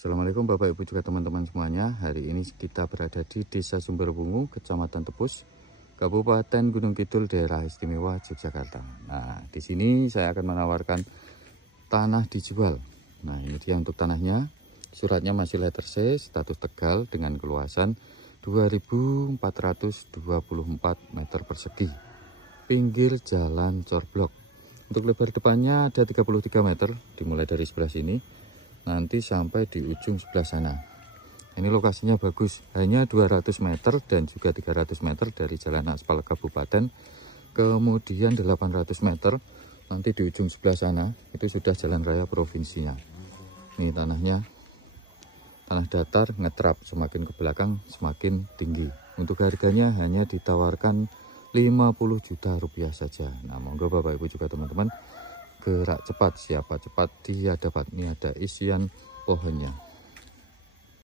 Assalamualaikum Bapak Ibu juga teman-teman semuanya. Hari ini kita berada di Desa Sumberwungu, Kecamatan Tepus, Kabupaten Gunung Kidul, Daerah Istimewa Yogyakarta. Nah, di sini saya akan menawarkan tanah dijual. Nah, ini dia untuk tanahnya. Suratnya masih letter C, status Tegal dengan keluasan 2424 meter persegi. Pinggir jalan corblok. Untuk lebar depannya ada 33 meter, dimulai dari sebelah sini nanti sampai di ujung sebelah sana. Ini lokasinya bagus, hanya 200 meter dan juga 300 meter dari jalan aspal kabupaten. Kemudian 800 meter nanti di ujung sebelah sana itu sudah jalan raya provinsinya. Ini tanahnya, tanah datar ngetrap, semakin ke belakang semakin tinggi. Untuk harganya hanya ditawarkan 50 juta rupiah saja. Nah, monggo Bapak Ibu juga teman-teman, gerak cepat, siapa cepat dia dapat. Ini ada isian pohonnya.